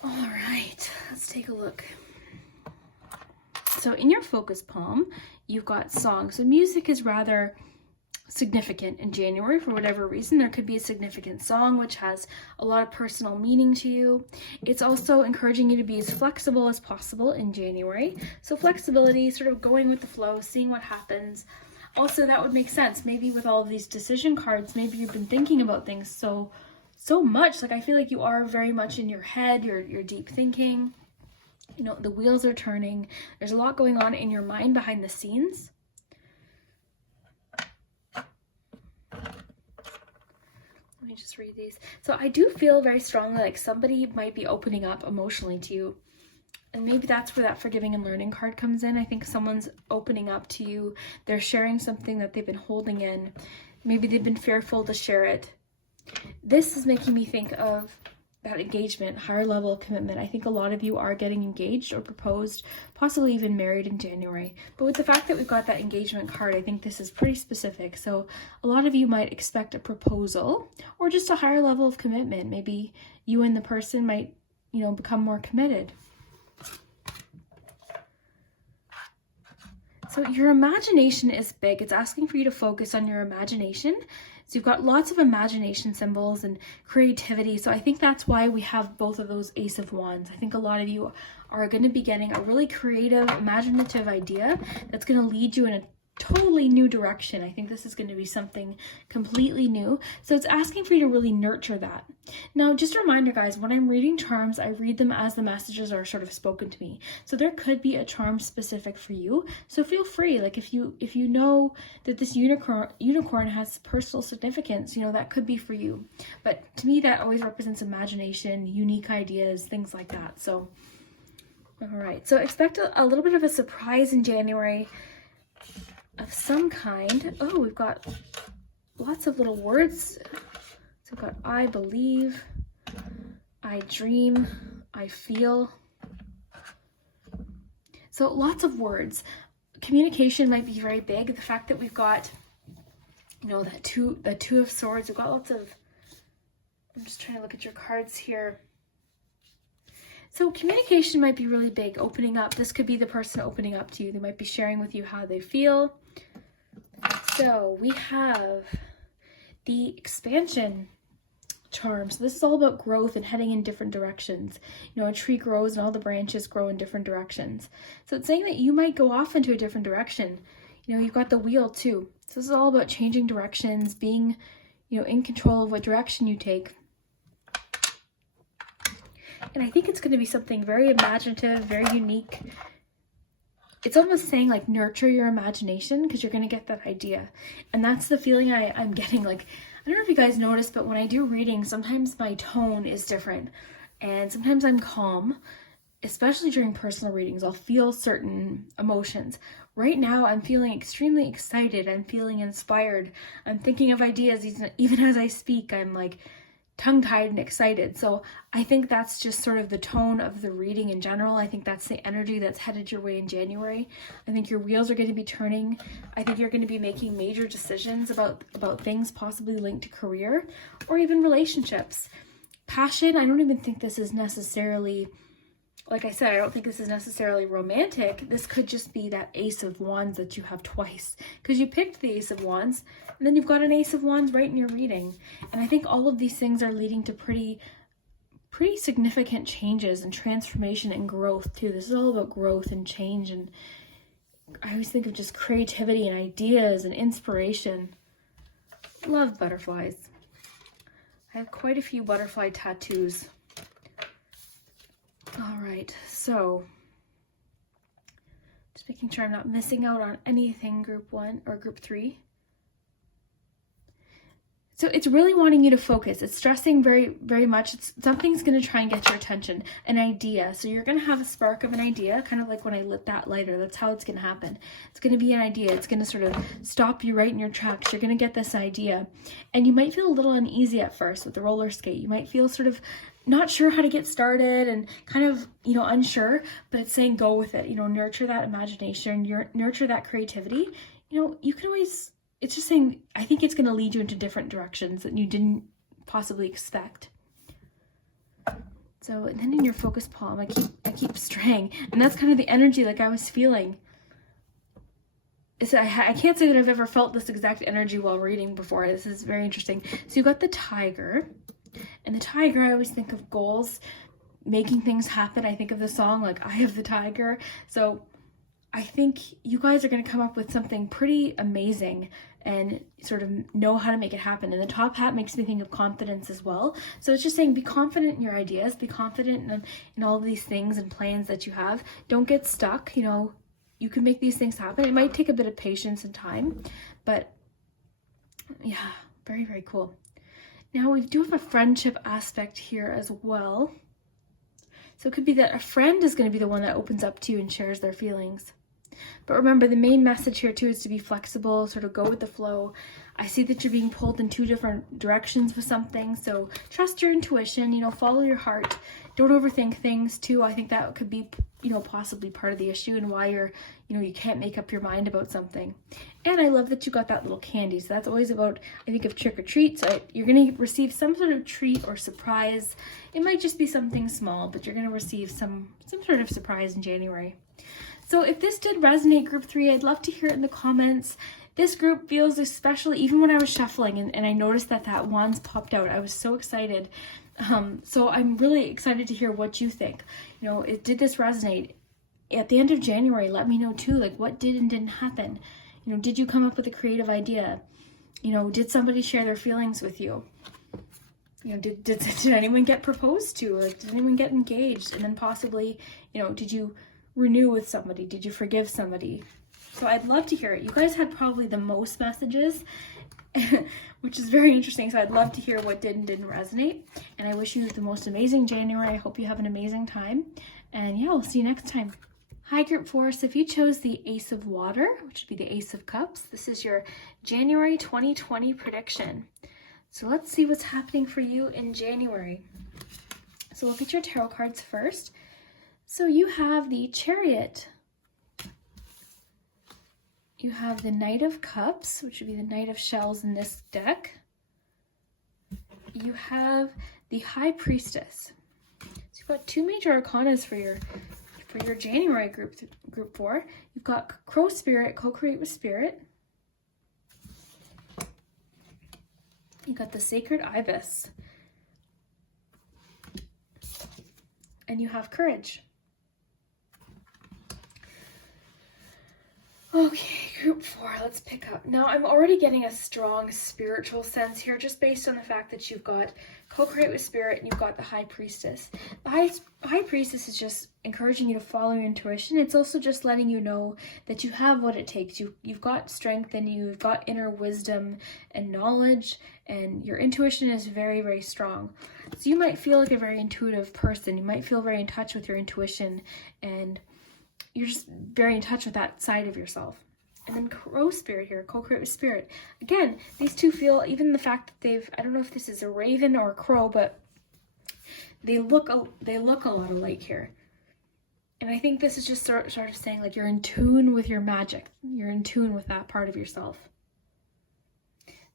All right, let's take a look. So in your focus palm, you've got song. So music is rather significant in January for whatever reason. There could be a significant song which has a lot of personal meaning to you. It's also encouraging you to be as flexible as possible in January. So flexibility, sort of going with the flow, seeing what happens. Also, that would make sense. Maybe with all of these decision cards, maybe you've been thinking about things so much. Like I feel like you are very much in your head, you're deep thinking. The wheels are turning. There's a lot going on in your mind behind the scenes. Let me just read these. So I do feel very strongly like somebody might be opening up emotionally to you. And maybe that's where that forgiving and learning card comes in. I think someone's opening up to you. They're sharing something that they've been holding in. Maybe they've been fearful to share it. This is making me think of that engagement, higher level of commitment. I think a lot of you are getting engaged or proposed, possibly even married in January. But with the fact that we've got that engagement card, I think this is pretty specific. So a lot of you might expect a proposal or just a higher level of commitment. Maybe you and the person might, become more committed. So your imagination is big. It's asking for you to focus on your imagination. So you've got lots of imagination symbols and creativity. So I think that's why we have both of those Ace of Wands. I think a lot of you are going to be getting a really creative, imaginative idea that's going to lead you in a totally new direction. I think this is going to be something completely new. So it's asking for you to really nurture that. Now, just a reminder, guys, when I'm reading charms, I read them as the messages are sort of spoken to me. So there could be a charm specific for you. So feel free, like if you know that this unicorn has personal significance, that could be for you. But to me, that always represents imagination, unique ideas, things like that. So, all right. So expect a little bit of a surprise in January of some kind. Oh, we've got lots of little words. So we've got I believe, I dream, I feel. So lots of words. Communication might be very big. The fact that we've got, that two of swords, we've got lots of, I'm just trying to look at your cards here. So communication might be really big, opening up. This could be the person opening up to you. They might be sharing with you how they feel. So we have the expansion charm. So this is all about growth and heading in different directions. You know, a tree grows and all the branches grow in different directions. So it's saying that you might go off into a different direction. You know, you've got the wheel too. So this is all about changing directions, being, you know, in control of what direction you take. And I think it's going to be something very imaginative, very unique. It's almost saying like nurture your imagination, because you're going to get that idea. And that's the feeling I'm getting. Like, I don't know if you guys notice, but when I do reading, sometimes my tone is different. And sometimes I'm calm, especially during personal readings. I'll feel certain emotions. Right now, I'm feeling extremely excited. I'm feeling inspired. I'm thinking of ideas even as I speak. I'm like tongue-tied and excited. So I think that's just sort of the tone of the reading in general. I think that's the energy that's headed your way in January. I think your wheels are going to be turning. I think you're going to be making major decisions about things possibly linked to career or even relationships. Passion, I don't even think this is necessarily, like I said, I don't think this is necessarily romantic. This could just be that Ace of Wands that you have twice, because you picked the Ace of Wands and then you've got an Ace of Wands right in your reading. And I think all of these things are leading to pretty significant changes and transformation and growth too. This is all about growth and change. And I always think of just creativity and ideas and inspiration. Love butterflies. I have quite a few butterfly tattoos. All right, so just making sure I'm not missing out on anything group 1 or group 3. So it's really wanting you to focus. It's stressing very, very much. Something's going to try and get your attention, an idea. So you're going to have a spark of an idea, kind of like when I lit that lighter. That's how it's going to happen. It's going to be an idea. It's going to sort of stop you right in your tracks. You're going to get this idea. And you might feel a little uneasy at first with the roller skate. You might feel sort of not sure how to get started and kind of, you know, unsure, but it's saying go with it. You know, nurture that imagination, nurture that creativity. You know, you can always, it's just saying, I think it's going to lead you into different directions that you didn't possibly expect. So, and then in your focus palm, I keep straying, and that's kind of the energy like I was feeling. I can't say that I've ever felt this exact energy while reading before. This is very interesting. So you got the tiger, and the tiger, I always think of goals, making things happen. I think of the song like Eye of the Tiger. So I think you guys are going to come up with something pretty amazing and sort of know how to make it happen. And the top hat makes me think of confidence as well. So it's just saying, be confident in your ideas, be confident in all of these things and plans that you have. Don't get stuck. You know, you can make these things happen. It might take a bit of patience and time, but yeah, very, very cool. Now we do have a friendship aspect here as well. So it could be that a friend is going to be the one that opens up to you and shares their feelings. But remember, the main message here too is to be flexible, sort of go with the flow. I see that you're being pulled in 2 different directions with something, so trust your intuition, you know, follow your heart. Don't overthink things too. I think that could be, you know, possibly part of the issue and why you can't make up your mind about something. And I love that you got that little candy. So that's always about, I think, of trick or treat. So you're going to receive some sort of treat or surprise. It might just be something small, but you're going to receive some sort of surprise in January. So if this did resonate, group 3, I'd love to hear it in the comments. This group feels especially, even when I was shuffling and I noticed that wands popped out, I was so excited. So I'm really excited to hear what you think. You know, did this resonate? At the end of January, let me know too, like what did and didn't happen. You know, did you come up with a creative idea? You know, did somebody share their feelings with you? You know, did anyone get proposed to? Like, did anyone get engaged? And then possibly, you know, did you renew with somebody? Did you forgive somebody? So I'd love to hear it. You guys had probably the most messages, which is very interesting. So I'd love to hear what did and didn't resonate. And I wish you the most amazing January. I hope you have an amazing time. And yeah, we'll see you next time. Hi, group 4. So if you chose the Ace of Water, which would be the Ace of Cups, this is your January 2020 prediction. So let's see what's happening for you in January. So we'll get your tarot cards first. So you have the Chariot. You have the Knight of Cups, which would be the Knight of Shells in this deck. You have the High Priestess. So you've got 2 major arcanas for your January group 4. You've got Crow Spirit, Co-Create with Spirit. You got the sacred ibis. And you have courage. Okay, group 4, let's pick up. Now, I'm already getting a strong spiritual sense here just based on the fact that you've got co-create with spirit and you've got the high priestess. The high priestess is just encouraging you to follow your intuition. It's also just letting you know that you have what it takes. You've got strength in you, you've got inner wisdom and knowledge, and your intuition is very, very strong. So you might feel like a very intuitive person. You might feel very in touch with your intuition, and you're just very in touch with that side of yourself. And then crow spirit here, co-create with spirit. Again, these two feel, even the fact that I don't know if this is a raven or a crow, but they look a lot alike here. And I think this is just sort of saying like you're in tune with your magic. You're in tune with that part of yourself.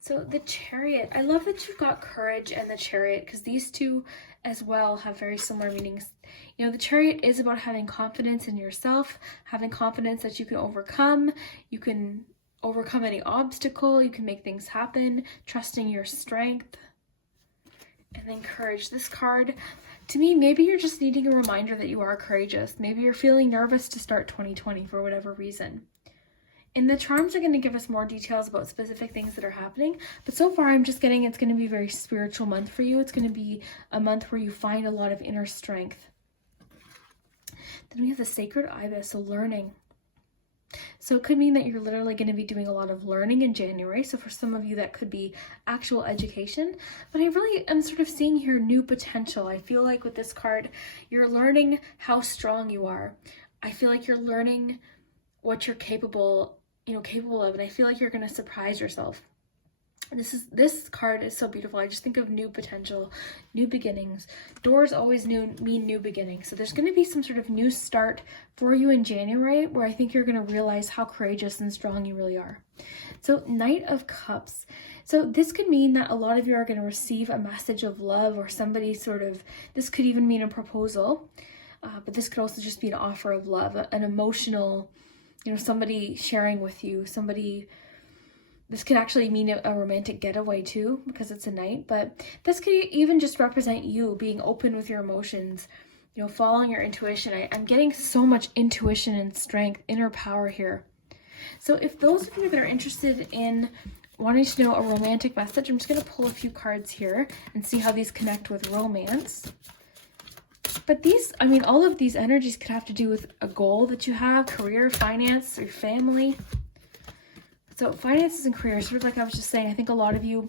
So the chariot, I love that you've got courage and the chariot, because these two as well have very similar meanings. You know, the chariot is about having confidence in yourself, having confidence that you can overcome any obstacle, you can make things happen, trusting your strength. And then courage, this card, to me, maybe you're just needing a reminder that you are courageous. Maybe you're feeling nervous to start 2020 for whatever reason. And the charms are going to give us more details about specific things that are happening. But so far, I'm just getting it's going to be a very spiritual month for you. It's going to be a month where you find a lot of inner strength. Then we have the sacred ibis, so learning. So it could mean that you're literally going to be doing a lot of learning in January. So for some of you, that could be actual education. But I really am sort of seeing here new potential. I feel like with this card, you're learning how strong you are. I feel like you're learning what you're capable of, and I feel like you're going to surprise yourself. This card is so beautiful. I just think of new potential, new beginnings. Doors always mean new beginnings. So there's going to be some sort of new start for you in January where I think you're going to realize how courageous and strong you really are. So Knight of Cups. So this could mean that a lot of you are going to receive a message of love, or this could even mean a proposal, but this could also just be an offer of love, an emotional, somebody sharing with you, this could actually mean a romantic getaway too, because it's a knight, but this could even just represent you being open with your emotions, following your intuition. I'm getting so much intuition and strength, inner power here. So if those of you that are interested in wanting to know a romantic message, I'm just going to pull a few cards here and see how these connect with romance. But all of these energies could have to do with a goal that you have, career, finance, or your family. So finances and career, sort of like I was just saying, I think a lot of you,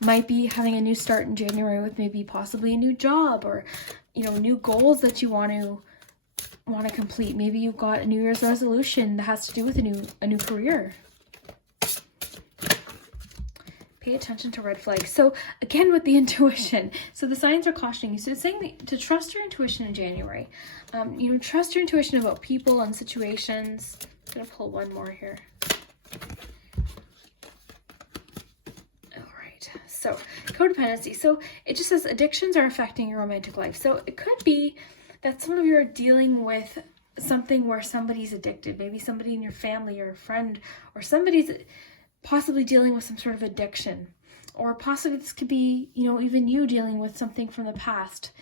might be having a new start in January with maybe possibly a new job, or, new goals that you want to complete. Maybe you've got a New Year's resolution that has to do with a new career. Pay attention to red flags. So again, with the intuition, so the signs are cautioning you. So it's saying to trust your intuition in January. Trust your intuition about people and situations. I'm gonna pull one more here. All right. So codependency. So it just says addictions are affecting your romantic life. So it could be that some of you are dealing with something where somebody's addicted. Maybe somebody in your family or a friend, or somebody's possibly dealing with some sort of addiction, or possibly this could be, even you dealing with something from the past.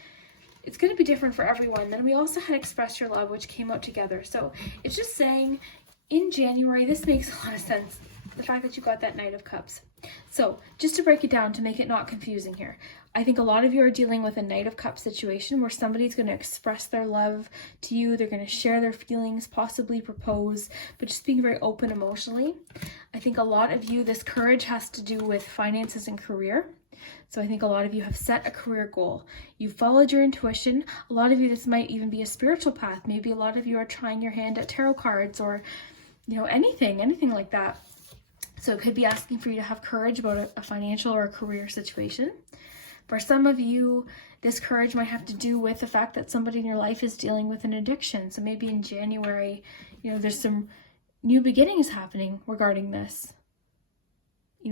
It's going to be different for everyone. Then we also had Express Your Love, which came out together. So it's just saying in January, this makes a lot of sense. The fact that you got that Knight of Cups. So just to break it down, to make it not confusing here, I think a lot of you are dealing with a Knight of Cups situation where somebody's going to express their love to you. They're going to share their feelings, possibly propose, but just being very open emotionally. I think a lot of you, this courage has to do with finances and career. So I think a lot of you have set a career goal. You've followed your intuition. A lot of you, this might even be a spiritual path. Maybe a lot of you are trying your hand at tarot cards, or, anything like that. So it could be asking for you to have courage about a financial or a career situation. For some of you, this courage might have to do with the fact that somebody in your life is dealing with an addiction. So maybe in January, there's some new beginnings happening regarding this.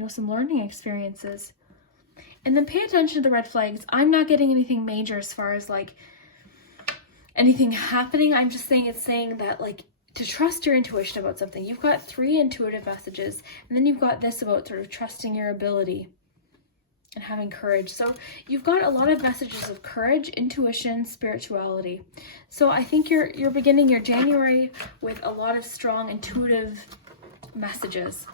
Some learning experiences. And then pay attention to the red flags. I'm not getting anything major as far as like anything happening. I'm just saying it's saying that like to trust your intuition about something. You've got 3 intuitive messages, and then you've got this about sort of trusting your ability and having courage. So you've got a lot of messages of courage, intuition, spirituality. So I think you're beginning your January with a lot of strong intuitive messages.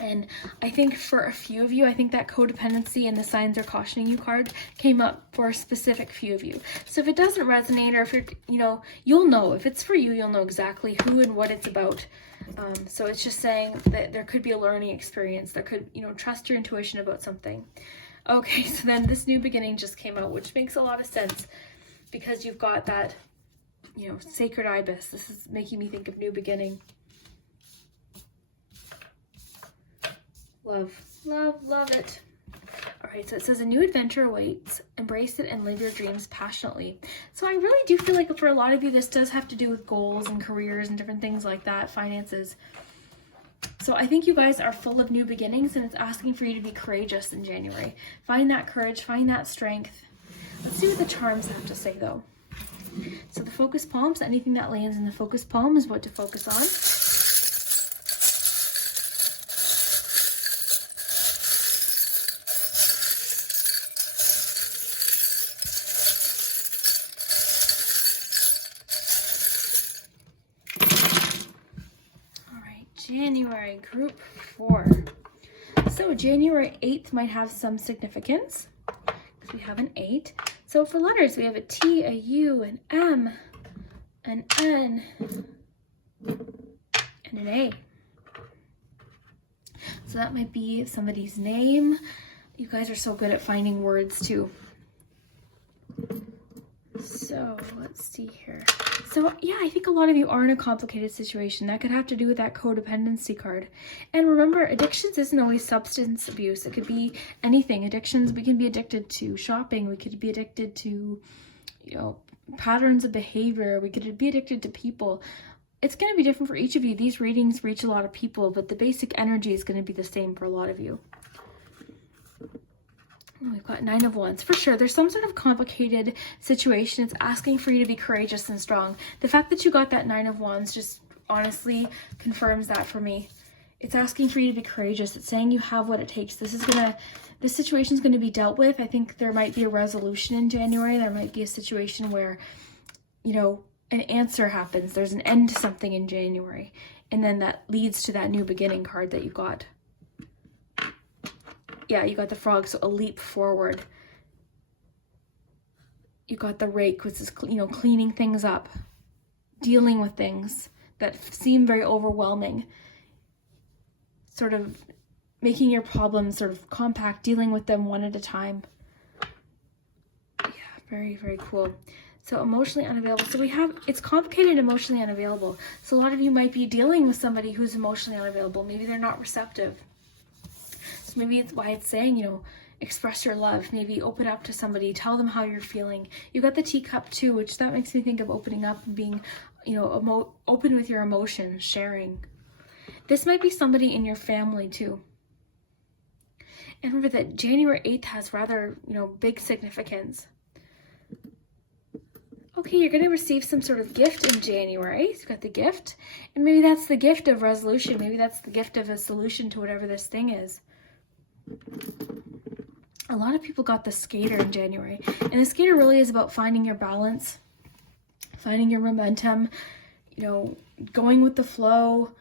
And I think for a few of you, I think that codependency and the signs are cautioning you card came up for a specific few of you. So if it doesn't resonate, or if you're, you'll know. If it's for you, you'll know exactly who and what it's about. So it's just saying that there could be a learning experience. There could, trust your intuition about something. Okay, so then this new beginning just came out, which makes a lot of sense because you've got that, sacred ibis. This is making me think of new beginning. Love, love, love it. All right, so it says a new adventure awaits. Embrace it and live your dreams passionately. So I really do feel like for a lot of you, this does have to do with goals and careers and different things like that, finances. So I think you guys are full of new beginnings, and it's asking for you to be courageous in January. Find that courage, find that strength. Let's see what the charms have to say though. So the focus palms, anything that lands in the focus palm is what to focus on. January, group 4. So January 8th might have some significance because we have an 8. So for letters, we have a T, a U, an M, an N, and an A. So that might be somebody's name. You guys are so good at finding words too. So let's see here. So yeah, I think a lot of you are in a complicated situation. That could have to do with that codependency card. And remember, addictions isn't always substance abuse. It could be anything. Addictions, we can be addicted to shopping. We could be addicted to, patterns of behavior. We could be addicted to people. It's going to be different for each of you. These readings reach a lot of people, but the basic energy is going to be the same for a lot of you. We've got 9 of Wands. For sure, there's some sort of complicated situation. It's asking for you to be courageous and strong. The fact that you got that 9 of Wands just honestly confirms that for me. It's asking for you to be courageous. It's saying you have what it takes. This situation's going to be dealt with. I think there might be a resolution in January. There might be a situation where, an answer happens. There's an end to something in January. And then that leads to that new beginning card that you got. Yeah, you got the frog, so a leap forward. You got the rake, which is, cleaning things up, dealing with things that seem very overwhelming, sort of making your problems sort of compact, dealing with them one at a time. Yeah, very, very cool. So emotionally unavailable. So it's complicated and emotionally unavailable. So a lot of you might be dealing with somebody who's emotionally unavailable. Maybe they're not receptive. Maybe it's why it's saying, express your love. Maybe open up to somebody. Tell them how you're feeling. You got the teacup too, which that makes me think of opening up and being, open with your emotions, sharing. This might be somebody in your family too. And remember that January 8th has rather, big significance. Okay, you're going to receive some sort of gift in January. So you've got the gift. And maybe that's the gift of resolution. Maybe that's the gift of a solution to whatever this thing is. A lot of people got the skater in January, and the skater really is about finding your balance, finding your momentum, going with the flow.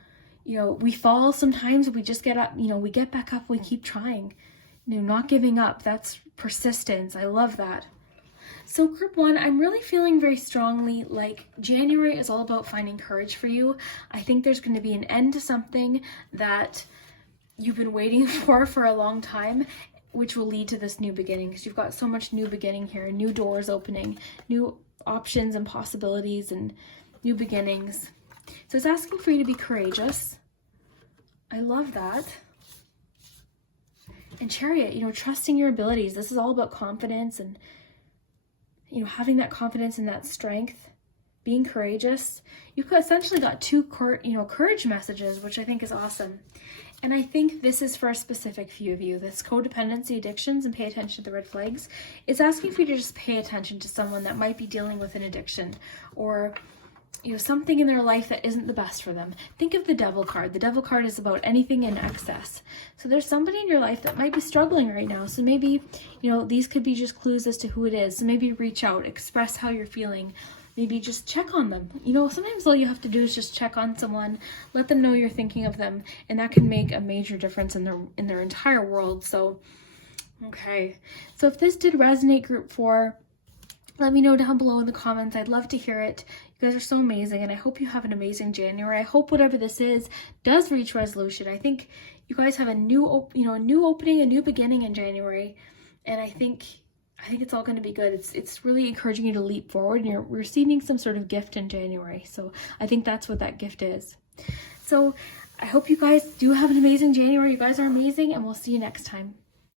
We fall sometimes, we just get up, we get back up, we keep trying, not giving up. That's persistence. I love that. So group 1, I'm really feeling very strongly like January is all about finding courage for you. I think there's going to be an end to something that you've been waiting for a long time, which will lead to this new beginning, because you've got so much new beginning here, new doors opening, new options and possibilities and new beginnings. So it's asking for you to be courageous. I love that. And Chariot, trusting your abilities. This is all about confidence and, having that confidence and that strength, being courageous. You've essentially got 2 courage messages, which I think is awesome. And I think this is for a specific few of you. This codependency, addictions, and pay attention to the red flags. It's asking for you to just pay attention to someone that might be dealing with an addiction, or something in their life that isn't the best for them. Think of the devil card. The devil card is about anything in excess. So there's somebody in your life that might be struggling right now. So maybe, these could be just clues as to who it is. So maybe reach out, express how you're feeling. Maybe just check on them. Sometimes all you have to do is just check on someone, let them know you're thinking of them, and that can make a major difference in their entire world. So, okay. So if this did resonate, group 4, let me know down below in the comments. I'd love to hear it. You guys are so amazing, and I hope you have an amazing January. I hope whatever this is does reach resolution. I think you guys have a new opening, a new beginning in January, and I think it's all going to be good. It's really encouraging you to leap forward, and you're receiving some sort of gift in January. So I think that's what that gift is. So I hope you guys do have an amazing January. You guys are amazing, and we'll see you next time.